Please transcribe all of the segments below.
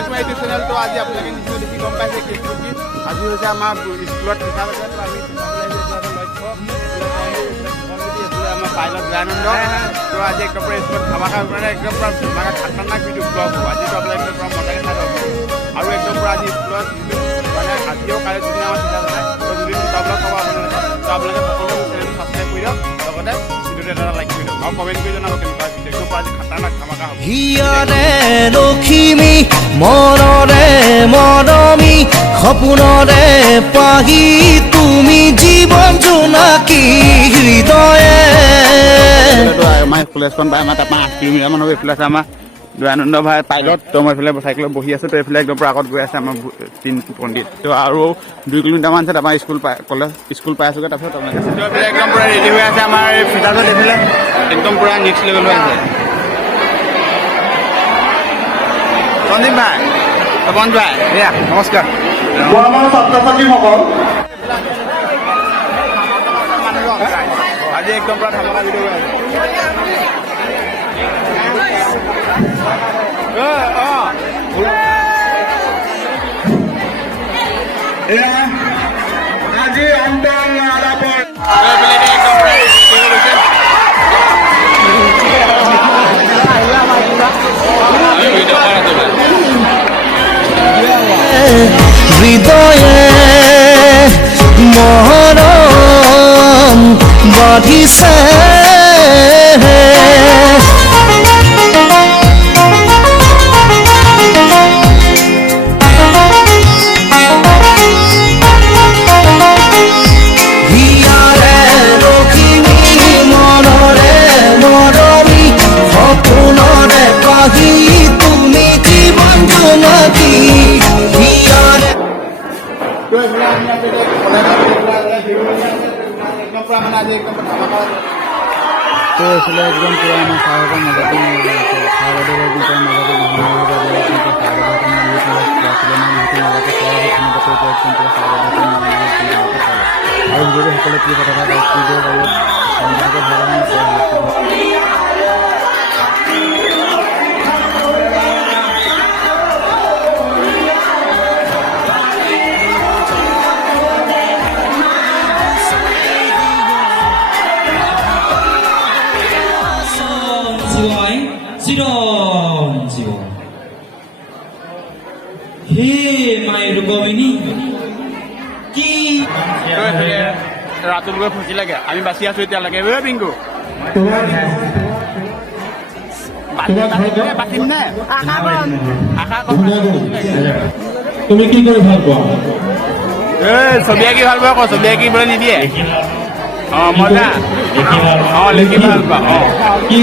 Back to my YouTube channel. তো আজি আপোনালোকে নিশ্চয় দেখি গম পাইছে কেছটো কি। আজি হৈছে আমাৰ স্কুলত লিখা হৈছে, তো আমি আমাৰ পাইলট দয়ানন্দ। তো আজি একদম পুৰা স্কুলত ধামাকা মানে একদম পুৰা ধামাকা খাতৰনাক ভিডিঅ' ব্লগ হ'ব। আজিতো আপোনালোকে একদম পুৰা মজাকৈ চাই ল'ব আৰু একদম পুৰা আজি স্কুলত মানে আজিও কাইলৈ দুদিন আমাৰ চিন্তা চলাই তো দুদিন দুটা ব্লগ হ'ব আপোনালোকে। তো আপোনালোকে সকলোৱে মোৰ চেনেলটো ছাবস্ক্ৰাইব কৰি দিয়ক, লগতে ভিডিঅ'টো এটা লাইক কৰি দিয়ক আৰু কমেণ্ট কৰি জনাব কেনেকুৱা ভিডিঅ'। একদম পুৰা আজি খাতৰনাক ধামাকা হ'ব। হিয়াৰে লখিমী মনৰে মৰমী সপোনৰে পাহি তুমি জীবন জোনাকী হৃদয়ে। আমাৰ কলেজখন পাই আমাৰ তাৰপৰা 8 কিলোমিটাৰ মানৰ এইফালে আছে আমাৰ দয়ানন্দ ভাই পাইলট। তো মই এইফালে চাইকেলত বহি আছোঁ। তো এইফালে একদম পুৰা আগত গৈ আছে আমাৰ পণ্ডিত। তো আৰু 2 কিলোমিটাৰমান আছে তাৰপৰা স্কুল পাই আছোগৈ। তাৰপিছত এইফালে একদম পুৰা ৰেডি হৈ আছে আমাৰ ফিটাছত এইফালে একদম পুৰা নেক্সট লেভেল হৈ আছে। সন্দীপ ভাই, তপন ভাই, এয়া নমস্কাৰ। আমাৰ ছাত্ৰ ছাত্ৰীসকল আজি একদম পুৰা ধামাকা ভিডিঅ' হৈ আছে। আজি অন্তৰংগ আলাপৰ হৃদয়ে মৰম বাঢ়িছে হিয়াৰে লখিমী মনৰে মৰমী সপোনৰে পাহি তুমি জীবন জোনাকী হিয়াৰে। তো এইফালে একদম পুৰা আমাৰ চাহৰ মাজতে আৰু ভিডিঅ'টো সকলোৱে কি কথা চিৰঞ্জীৱ হে মাই ৰূপমিনী কি ৰাতুল গৈ ফুচি লাগে। আমি বাচি আছো এতিয়ালৈকে। পিংকু বাচিম নে আশা তুমি কি কৰি ভাল পোৱা? ছবি আঁকি ভাল পাওঁ আকৌ ছবি আঁকিবলৈ নিদিয়ে। মজা লিখি ভাল পাওঁ। কি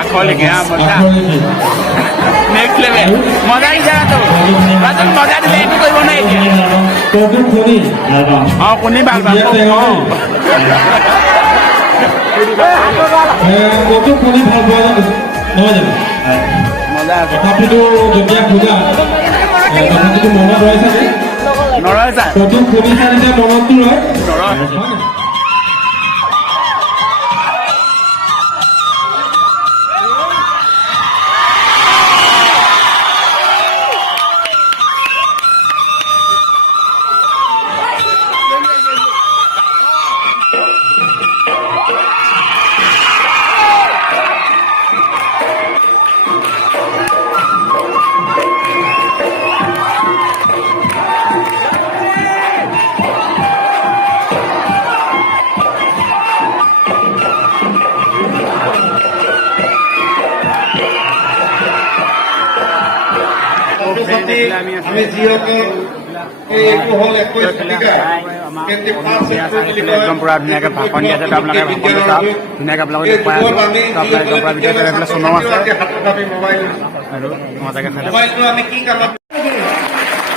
আখৰ লিখি মজা নেক্সট লেভেল মজা দিছে মজা দিলে একো কৰিব নাই এতিয়া। শুনি ভাল পাওঁ। ক'তো শুনি ভাল পোৱা নহয় জানো? মজা আছে। তথাপিতো যেতিয়া খোজা তথাপিতো মনত ৰয় চাগে। নৰয় ছাৰ ক'তো শুনি চাই যেতিয়া মনততো ৰয়। আমি যিসকল এইটো হ'ল 21 শতিকা একদম পুৰা ধুনীয়াকৈ ভাষণ দি আছে। আপোনালোকে ভাষণটো চাওক, ধুনীয়াকৈ আপোনালোকে দেখুৱাই আছোঁ। আপোনালোকে একদম পুৰা ভিডিঅ'টো এইফালে সোণম আছে আৰু মজাকৈ চাই মোবাইলটো আমি কি কামত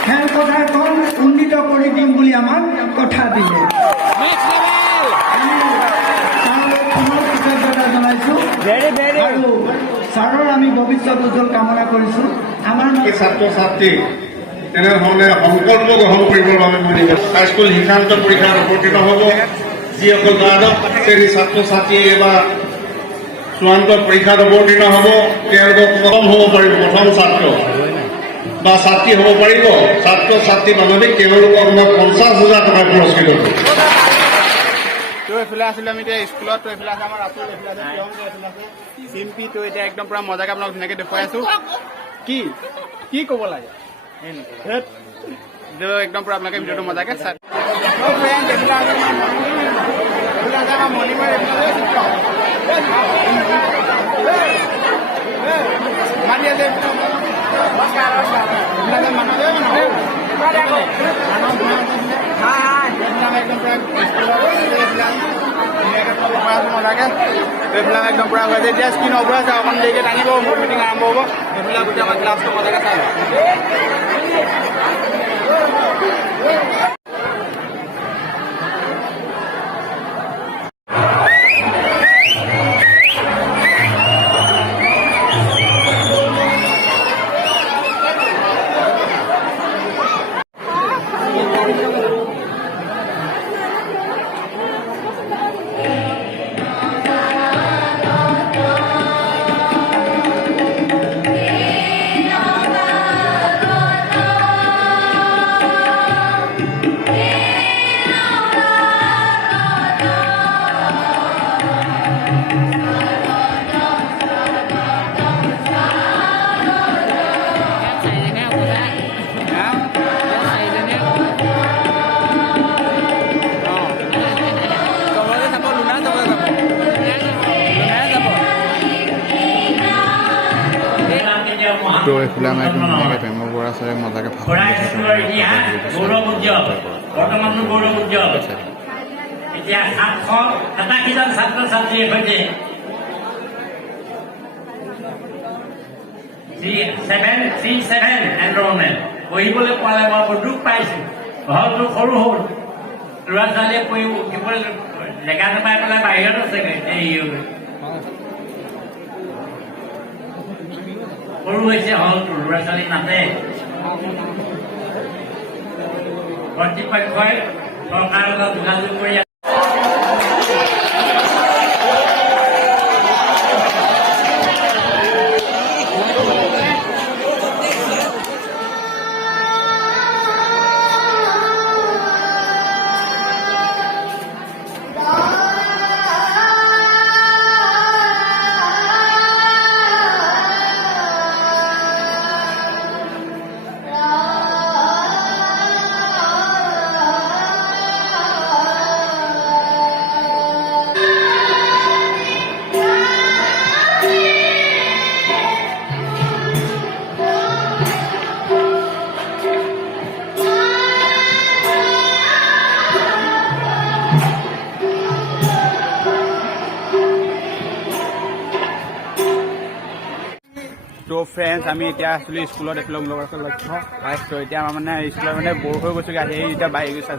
খেলপথাৰখন উন্নীত কৰি দিম বুলি আমাক কথা দিলে। কৃতজ্ঞতা জনাইছোঁ আৰু ছাৰৰ আমি ভৱিষ্যত উজ্জ্বল কামনা কৰিছোঁ। আমাৰ ছাত্ৰ ছাত্ৰী তেনেধৰণে সংকল্প গ্ৰহণ কৰিবৰ বাবে মই হাইস্কুল শিক্ষান্ত পৰীক্ষাত অৱতীৰ্ণ হ'ব। যিসকল দ্বাদশ শ্ৰেণীৰ ছাত্ৰ ছাত্ৰীয়ে এইবাৰ চূড়ান্ত পৰীক্ষাত অৱতীৰ্ণ হ'ব তেওঁলোকক প্ৰথম হ'ব পাৰিব, প্ৰথম ছাত্ৰ। বা ছাত্ৰী হ'ব পাৰিব ছাত্ৰ ছাত্ৰী মানৱিক তেওঁলোকক মই 50,000 টকা পুৰস্কৃত কৰিম তো এইফালে আছিলোঁ আমি এতিয়া স্কুলত তো এইফালে আছে আমাৰ ৰাতুল এইফালে আছে প্ৰিয়ংকা এইফালে আছে চিম্পি তো এতিয়া একদম পূৰা মজাকৈ আপোনাক ধুনীয়াকৈ দেখুৱাই আছোঁ কি কি ক'ব লাগে একদম পূৰা আপোনালোকে ভিডিঅ'টো মজাকৈ চাই মাতি আছে এইবিলাক একদম পূৰা হৈ আছে এতিয়া স্কিন অফ আছে অকণ দেৰিকৈ টানিব মোৰ মিটিং আৰম্ভ হ'ব সেইবিলাক গোটেই আমাৰ ক্লাছটো মজাকৈ চাই তো এইফালে আমাৰ একদম ধুনীয়াকৈ প্ৰেমৰ বৰা ছাৰে মজাকৈ বৰ্তমানটো গৌৰৱ উজ্জ্বল এতিয়া 787জন ছাত্ৰ ছাত্ৰীৰ সৈতে 37 এনৰলমেণ্ট পঢ়িবলৈ পোৱালে মই বৰ দুখ পাইছোঁ হয়তো সৰু সৰু ল'ৰা ছোৱালীয়ে পঢ়ি উঠিবলৈ জেগা নাপাই পেলাই বাহিৰত আছেগৈ সৰু হৈছে হলটো ল'ৰা ছোৱালী নাতে কৰ্তৃপক্ষই চৰকাৰৰ লগত যোগাযোগ কৰি তো ফ্ৰেণ্ডছ আমি এতিয়া আছিলোঁ স্কুলত এইফালে লগৰ লক্ষ্য তো এতিয়া আমাৰ মানে স্কুলত মানে বৰ হৈ গৈছোগৈ আহি এতিয়া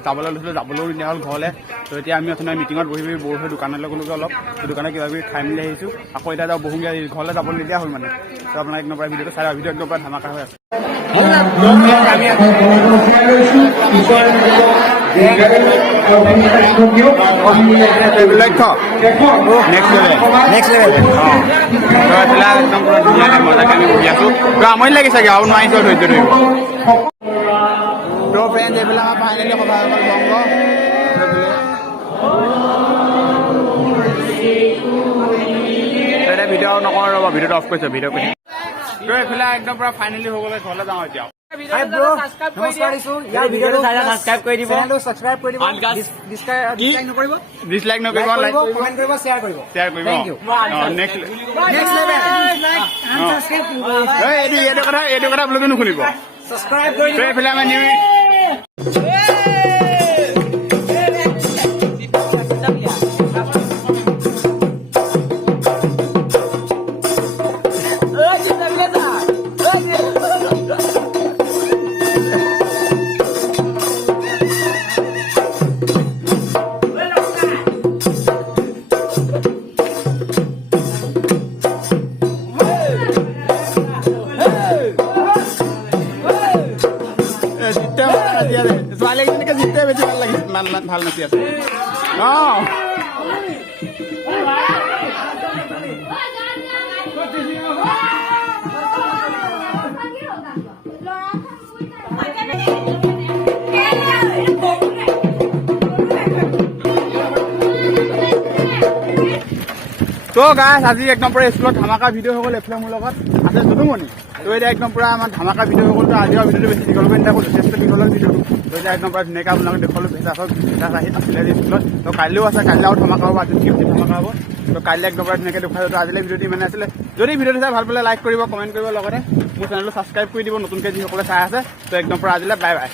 যাবলৈ লৈছিলোঁ যাবলৈও নিদিয়া হ'ল ঘৰলৈ তো এতিয়া আমি অথনি মিটিঙত বহি বৰ হৈ দোকানলৈ গ'লোগৈ অলপ দোকানত কিবা কিবি খাই মেলি আহিছোঁ আকৌ এতিয়া যাওঁ বহুগৈ ঘৰলৈ যাবলৈ নিদিয়া হ'ল মানে তো আপোনাক একদম পৰা ভিডিঅ'টো চাই ভিডিঅ' একদম পৰা ধামাকা হৈ আছে লক্ষ্য নেক্সট লেভেল একদম পুৰা ধুনীয়াকৈ মজাকৈ আমি বহি আছোঁ তো আমনি লাগিছেগৈ আৰু নোৱাৰিছোঁ ধৈৰ্য ধৰিব তো ফ্ৰেণ্ডছ এইবিলাক আমাৰ ফাইনেলি সভা হৈ গ'ল ভংগ এতিয়া ভিডিঅ' নকৰোঁ ৰ'ব ভিডিঅ'টো অফ কৰিছোঁ ভিডিঅ' কৰি তো এইফালে একদম পুৰা ফাইনেলি হৈ গ'লে ঘৰলৈ যাওঁ এতিয়া ডিছলাইক নকৰিব লাইক কৰিব শ্বেয়াৰ কৰিব এইটো কথা বোলো নুশুনিব এইফালে আমাৰ নিউ ছোৱালীকেইজনীকে জিতে বেছি ভাল লাগিছে ভাল নাচি আছে অঁ তো গাইছ আজি একদম পুৰা স্কুলত ধামাকা ভিডিঅ' হৈ গ'ল এইফালে মোৰ লগত আছে যদুমণি তো এতিয়া একদম পুৰা আমাৰ ধামাকা ভিডিঅ' হৈ গ'ল তো আজিৰ ভিডিঅ'টো বেছি দীঘল কৰি নাথাকোঁ যথেষ্ট দীঘল হ'ল ভিডিঅ'টো তো এতিয়া একদম পুৰা ধুনীয়াকৈ আপোনালোকে দেখুৱালোঁ ভেজাক আছিলে আজি স্কুলত তো কাইলৈও আছে কাইলৈ আৰু ধামাকা হ'ব আজিতকৈ বেছি ধামাকা হ'ব তো কাইলৈ একদম পুৰা ধুনীয়াকৈ দেখুৱাই তো আজিলৈ ভিডিঅ'টো ইমানে আছিলে যদি ভিডিঅ'টো চাই ভাল পালে লাইক কৰিব কমেণ্ট কৰিব লগতে মোৰ চেনেলটো ছাবস্ক্ৰাইব কৰি দিব নতুনকৈ যিসকলে চাই আছে তো একদম পুৰা আজিলৈ বাই বাই